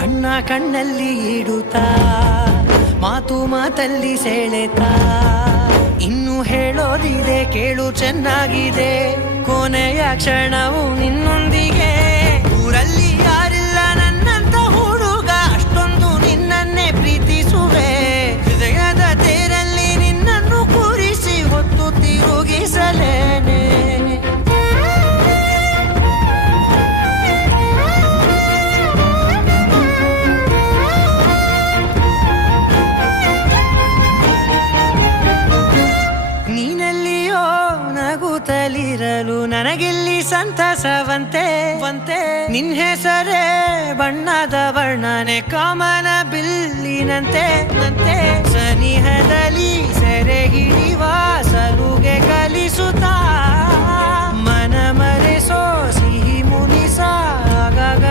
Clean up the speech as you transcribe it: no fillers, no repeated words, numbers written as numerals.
ಕಣ್ಣ ಕಣ್ಣಲ್ಲಿ ಇಡುತ್ತಾ ಮಾತು ಮಾತಲ್ಲಿ ಸೆಳೆತಾ ಇನ್ನು ಹೇಳೋದಿದೆ ಕೇಳು ಚೆನ್ನಾಗಿದೆ ಕೊನೆಯ ಕ್ಷಣವು ನಿನ್ನೊಂದಿಗೆ ಊರಲ್ಲಿ ಯಾರಿಲ್ಲ ನನ್ನಂತ ಹುಡುಗ ಅಷ್ಟೊಂದು ನಿನ್ನನ್ನೇ ಪ್ರೀತಿಸುವೆ ಹೃದಯದ ತೇರಲ್ಲಿ ನಿನ್ನನ್ನು ಕೂರಿಸಿ ಹೊತ್ತು ತಿರುಗಿಸಲೇನೆ ನೀನೆಲ್ಲಿಯೋ ನಗುತ್ತಲಿರಲು ನನಗಿಲ್ಲಿ ಸಂತಸವಂತೆ ನಿನ್ ಹೆಸರೇ ಬಣ್ಣದ ವರ್ಣನೆ ಕಾಮನ ಬಿಲ್ಲಿನಂತೆ ಸನಿಹದಲ್ಲಿ ಸೆರೆ ಹಿಡಿಯುವ ಸಲುಗೆ ಕಲಿಸುತ್ತಾ ಮನ ಮರೆಸೋ ಸಿಹಿ ಮುನಿಸ ಆಗಾಗ